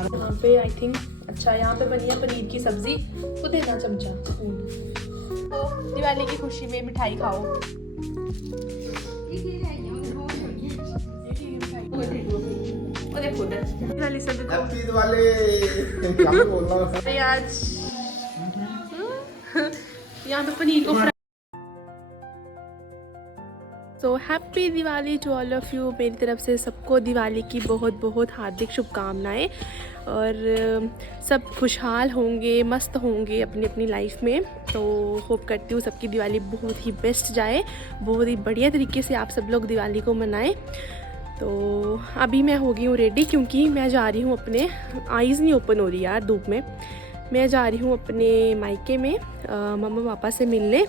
यहाँ पे I think अच्छा यहाँ पे बनी है पनीर की सब्जी, वो देना चमचा। तो दिवाली की खुशी में मिठाई खाओ। दिवाली सभी को आज यहाँ पे पनीर को so happy Diwali to all of you. मेरी तरफ से सबको दिवाली की बहुत बहुत हार्दिक शुभकामनाएं और सब खुशहाल होंगे, मस्त होंगे अपनी अपनी लाइफ में। तो होप करती हूँ सबकी दिवाली बहुत ही बेस्ट जाए, बहुत ही बढ़िया तरीके से आप सब लोग दिवाली को मनाएं। तो अभी मैं हो गई हूँ रेडी, क्योंकि मैं जा रही हूँ अपने, आईज़ नहीं ओपन हो रही यार धूप में, मैं जा रही हूँ अपने मायके में मम्मा पापा से मिलने,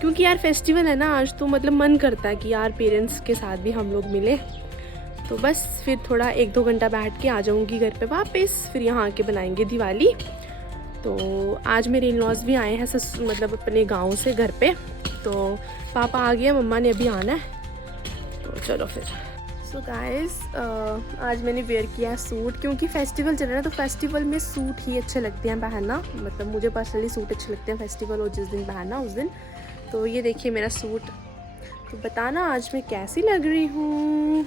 क्योंकि यार फेस्टिवल है ना आज, तो मतलब मन करता है कि यार पेरेंट्स के साथ भी हम लोग मिले। तो बस फिर थोड़ा 1-2 घंटा बैठ के आ जाऊँगी घर पे वापस, फिर यहाँ आके बनाएंगे दिवाली। तो आज मेरे इन-लॉज़ भी आए हैं मतलब अपने गांव से घर पे, तो पापा आ गए, मम्मा ने अभी आना है। तो चलो फिर। सो गाइस आज मैंने वेयर किया है सूट, क्योंकि फेस्टिवल चल रहा है ना, तो फेस्टिवल में सूट ही अच्छे लगते हैं पहनना, मतलब मुझे पर्सनली सूट अच्छे लगते हैं फेस्टिवल और जिस दिन पहनना उस दिन। तो ये देखिए मेरा सूट, तो बताना आज मैं कैसी लग रही हूँ।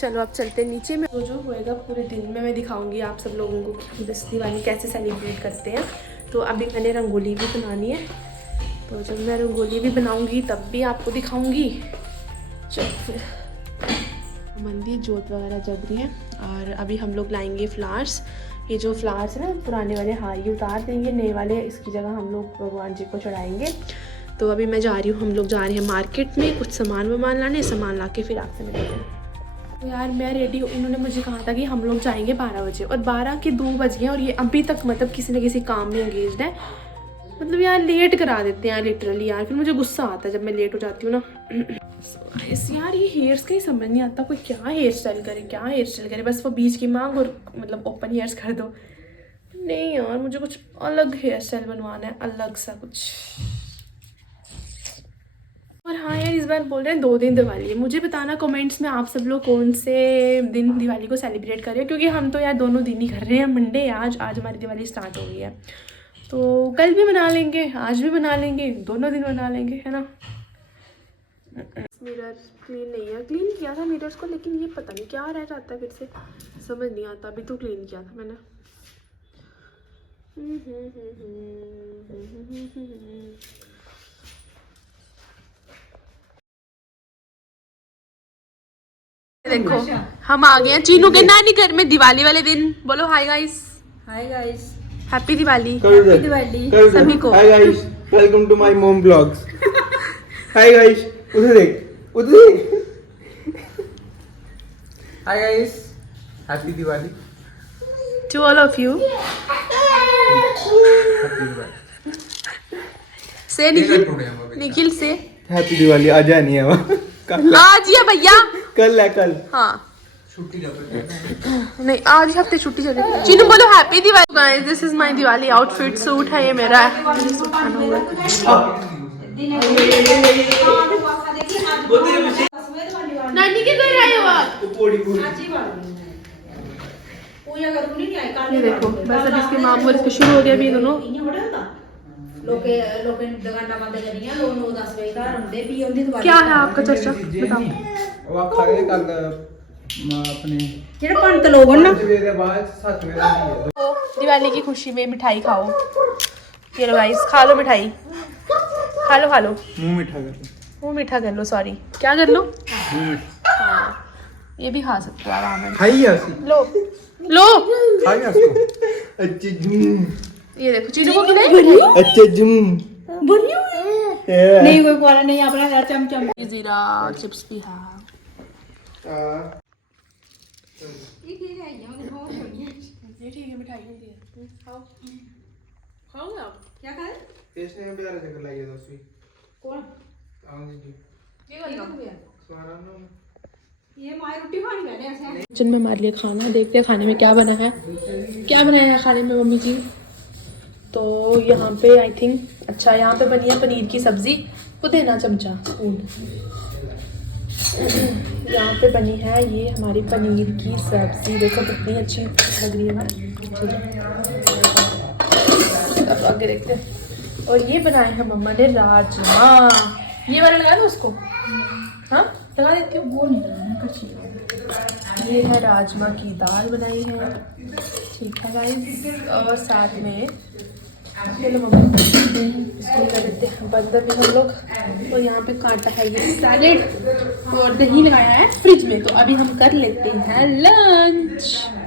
चलो अब चलते नीचे में। तो जो होएगा पूरे दिन में मैं दिखाऊंगी आप सब लोगों को कि दस दिवाली कैसे सेलिब्रेट करते हैं। तो अभी मैंने रंगोली भी बनानी है, तो जब मैं रंगोली भी बनाऊंगी तब भी आपको दिखाऊंगी। चलो फिर मंदिर जोत वगैरह जग रही है, और अभी हम लोग लाएंगे फ्लावर्स। ये जो फ्लावर्स है ना पुराने वाले, हाँ ये उतार देंगे, नए वाले इसकी जगह हम लोग भगवान जी को चढ़ाएंगे। तो अभी मैं जा रही हूँ, हम लोग जा रहे हैं मार्केट में कुछ सामान लाने, सामान ला के फिर आपसे मिलेंगे। तो यार मैं रेडी हूँ, इन्होंने मुझे कहा था कि हम लोग जाएंगे 12 बजे, और 12 के 2 बज गए और ये अभी तक मतलब किसी न किसी काम में एंगेज्ड है। मतलब यार लेट करा देते हैं लिटरली यार, फिर मुझे गुस्सा आता है जब मैं लेट हो जाती हूँ ना। यार ये हेयर्स का ही समझ नहीं आता, कोई क्या हेयर स्टाइल करे, क्या हेयर स्टाइल करे, बस वो बीच की मांग और मतलब ओपन हेयर्स कर दो। नहीं यार मुझे कुछ अलग हेयर स्टाइल बनवाना है, अलग सा कुछ। और हाँ यार इस बार बोल रहे हैं 2 दिन दिवाली है। मुझे बताना कमेंट्स में आप सब लोग कौन से दिन दिवाली को सेलिब्रेट कर रहे हो, क्योंकि हम तो यार दोनों दिन ही कर रहे हैं। मंडे आज हमारी दिवाली स्टार्ट हो गई है, तो कल भी मना लेंगे, आज भी मना लेंगे, दोनों दिन मना लेंगे, है ना। मिरर क्लीन नहीं है, क्लीन किया था मिरर्स को, लेकिन ये पता नहीं क्या रह जाता है, फिर से समझ नहीं आता। अभी तो क्लीन किया था मैंने। देखो हम आ गए हैं चीनू के नानी घर में दिवाली वाले दिन। बोलो hi guys. Hi guys, happy Diwali. Happy Diwali सभी को। Hi guys, welcome to my mom blogs. Hi guys, उधर देख, उधर देख। Hi guys, happy Diwali to all of you. से निखिल से हैप्पी दिवाली। आज नहीं है कल, आज ही है भैया, कल है कल। हाँ छुट्टी नहीं, आज ही हफ्ते छुट्टी चल रही है। चीनू बोलो happy Diwali. Guys this is my Diwali outfit, suit है ये मेरा। नानी के घर आए हो आप? ये देखो बस अब इसके मामू और इसके शुरू हो गया अभी दोनों। क्या है आपका चर्चा बताओ। दिवाली की खुशी में मिठाई खाओ। ये लो गाइस, खा लो मिठाई, खा लो खा लो। मुंह मीठा कर लो, मुंह मीठा कर लो, सॉरी क्या कर लो। हाँ ये भी खा सकते हो आराम में। खाइए लो लो खाइए इसको। अच्छे ये देखो चीनू को खिलाई। अच्छे जुम नहीं कोई बोला नहीं, अपना चमचम जीरा चिप्स भी है। ये ठीक है, मिठाई होती है, खाओ खाओगे आप? क्या खाए? टेस्ट नहीं प्यारा जगह लाइए दोस्ती। कौन आऊंगी जी ये वाला स्वारा नो ये माय रोटी खानी बैठे ऐसे। किचन में हमारे लिए खाना, देखते हैं खाने में क्या बना है, क्या बनाया है खाने में मम्मी जी। तो यहाँ पे आई थिंक अच्छा यहाँ पे बनी है पनीर की सब्जी, वो देना चमचा स्पून। यहाँ पे बनी है ये हमारी पनीर की सब्जी, देखो कितनी अच्छी लग रही है ना। अब आगे देखते हैं। और ये बनाए हैं मम्मा ने राजमा, ये वाला लगा दो उसको, हाँ लगा देती हूँ। वो नहीं लगाना, ये है राजमा की दाल बनाई है, ठीक है गाइस। और साथ में चलो मम्मा इसको कर देते हैं बंद भी हम लोग। और यहाँ पे काटा है ये सैलेड और दही लगाया है फ्रिज में, तो अभी हम कर लेते हैं लंच।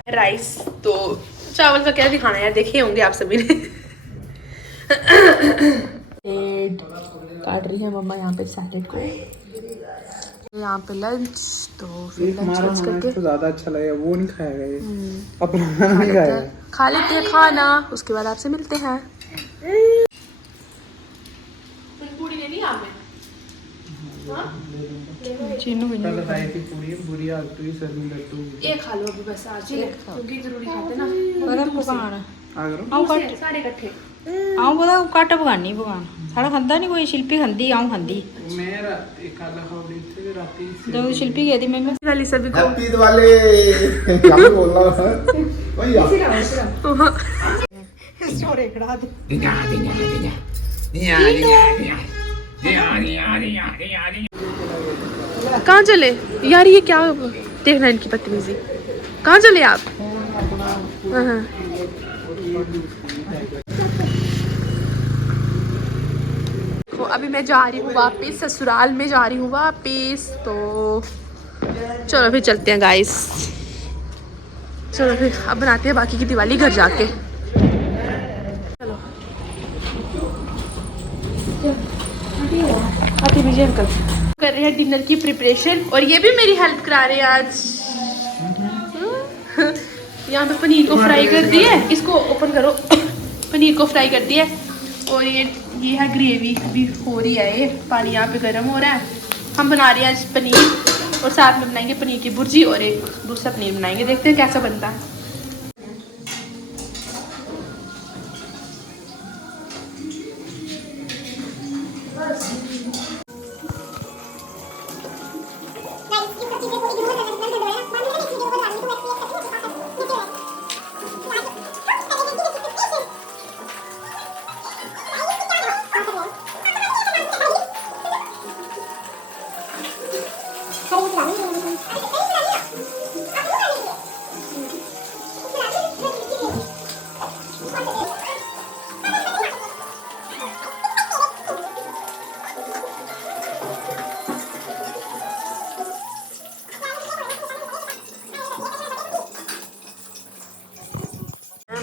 राइस तो चावल का क्या दिखाना है यार, देखे होंगे आप सभी ने। सैलेड काट रही है मम्मा यहाँ पे सैलेड को, यहाँ पे लंच। तो फिर लंच करके तो ज्यादा अच्छा लगेगा, वो नहीं खाएगा ये, अपना नहीं खाएगा। खा लेते हैं खाना, उसके बाद आपसे मिलते हैं। पूरी लेनी है आपने? कल खाई थी पूरी, बुरी हालत हुई, सर में दर्द हुई। एक खा लो अभी बस आज, क्योंकि जरूरी खाते ना। गरम पकाना आ करो सारे इकट्ठे। आऊं पता घट पकानी पकाना साढ़ा खंदा नहीं कोई, शिल्पी खंदी आऊं खंदी मैं एक खाला खावड़ी थे राती से। जो शिल्पी कहती मैं वाली सभी को हैप्पी दिवाली क्या बोल रहा है भैया। स्टोरी खड़ा दे। कहाँ चले यार, ये क्या देखना इनकी बदतमीजी। कहाँ चले आप? हाँ। तो अभी मैं जा रही हूँ वापस ससुराल में, जा रही हूँ वापस। तो चलो फिर चलते हैं गाइस, चलो फिर अब बनाते हैं बाकी की दिवाली घर जाके। चलो आते विजय अंकल कर रहे हैं डिनर की प्रिपरेशन, और ये भी मेरी हेल्प करा रहे हैं आज। यहाँ पे पनीर को फ्राई कर दिया है, इसको ओपन करो। पनीर को फ्राई कर दिया है, और ये है ग्रेवी भी हो रही है, ये पानी यहाँ पे गर्म हो रहा है। हम बना रहे हैं आज पनीर, और साथ में बनाएंगे पनीर की भुर्जी, और एक दूसरा पनीर बनाएंगे, देखते हैं कैसा बनता है।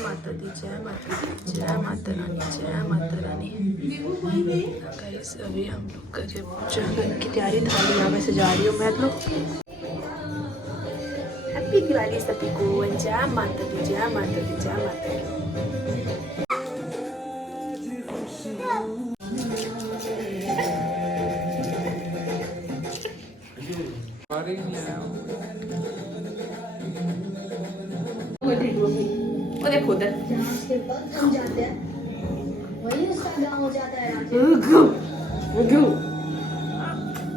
माता दी, जय माता दी, जय माता रानी, जय माता रानी। गाइस अभी हम लोग करीब की तैयारी, थाली यहाँ में सजा रही हूँ मैं लोग। हैप्पी दिवाली सभी को, जय माता दी, जय माता दी, जय माता दी। वो देखो उधर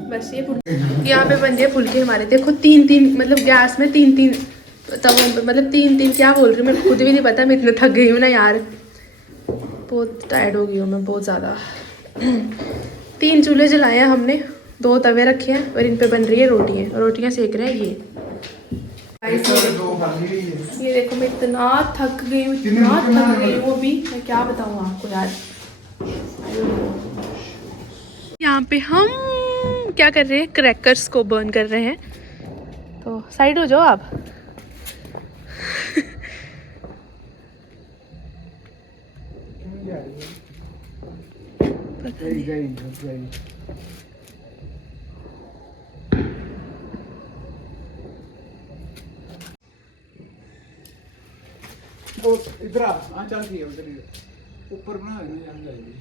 बस ये यहाँ पे बन रही है फुलके हमारे। देखो तीन तीन, मतलब गैस में तीन तीन तवों पे, मतलब तीन तीन क्या बोल रही हूँ मैं खुद भी नहीं पता, मैं इतने थक गई हूँ ना यार, बहुत टायर्ड हो गई हूँ मैं बहुत ज़्यादा। 3 चूल्हे जलाए हैं हमने, 2 तवे रखे हैं, और इन पे बन रही है रोटियाँ, और रोटियाँ सेक रहे हैं ये। ये देखो मैं इतना थक गई हूँ, इतना थक गई हूँ अभी, मैं क्या बताऊँ आपको यार। यहाँ पे हम क्या कर रहे हैं, क्रैकर्स को बर्न कर रहे हैं, तो साइड हो जाओ आप। पता नहीं। वो इधर आ, हाँ चल ठीक है, उधर ही ऊपर बना यहाँ जाएगी।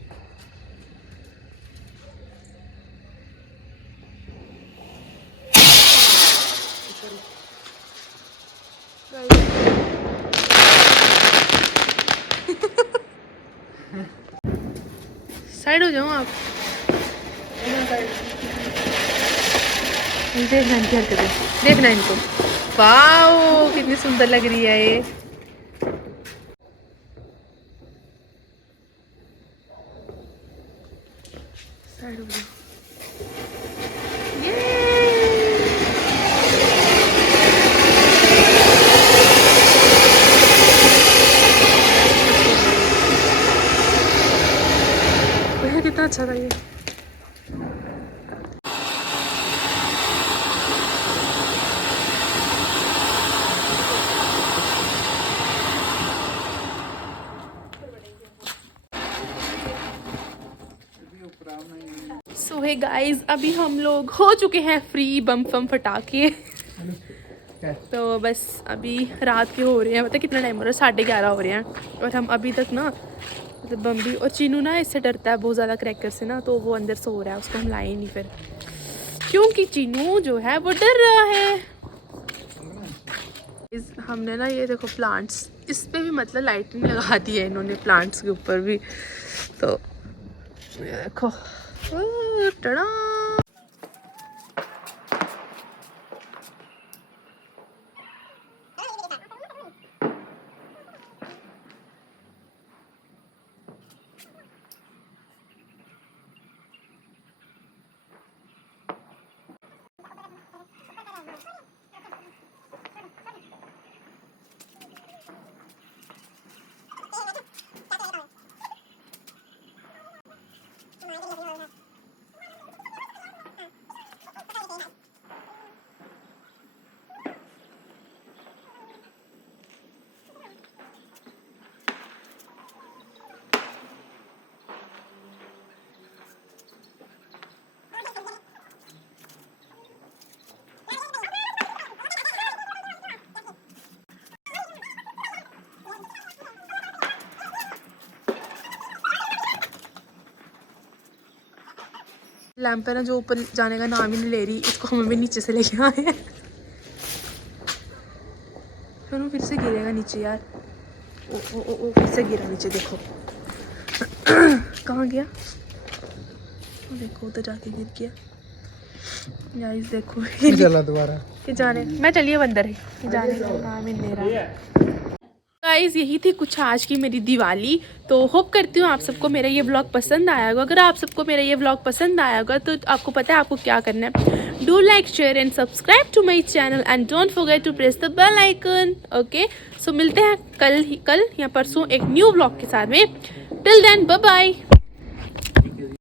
साइड हो जाओ आप। देखना इनकी हरकतें, देखना इनको। वाओ कितनी सुंदर लग रही है ये। साइड हो गया। भैया कितना अच्छा था ये। सो है गाइस, अभी हम लोग हो चुके हैं फ्री बम फम फटाके। तो बस अभी रात के हो रहे हैं, पता कितना टाइम हो रहा है, 11:30 हो रहे हैं और हम अभी तक ना मतलब बम भी। और चीनू ना इससे डरता है बहुत ज़्यादा क्रैकर से ना, तो वो अंदर सो रहा है, उसको हम लाए नहीं फिर, क्योंकि चीनू जो है वो डर रहा है। हमने ना ये देखो प्लांट्स, इस पे भी मतलब लाइटिंग लगा दी है इन्होंने, प्लांट्स के ऊपर भी। तो ये देखो टड़ा। लैंप है ना जो ऊपर जाने का नाम ही नहीं ले रही, इसको हम भी नीचे से लेके आए हैं। फिर से गिरेगा नीचे यार। ओ ओ ओ ओ फिर से गिरा नीचे, देखो कहाँ गया, देखो उधर जाके गिर गया। गाइस देखो चला दोबारा कि जाने, मैं चलिए अंदर है कि जाने का नाम ही नहीं ले रहा। गाइस यही थी कुछ आज की मेरी दिवाली। तो होप करती हूँ आप सबको मेरा ये व्लॉग पसंद आया होगा। अगर आप सबको मेरा ये व्लॉग पसंद आया होगा तो आपको पता है आपको क्या करना है। Do like share and subscribe to my channel and don't forget to press the bell icon. Okay, so मिलते हैं कल या परसों एक न्यू व्लॉग के साथ में। Till then bye bye.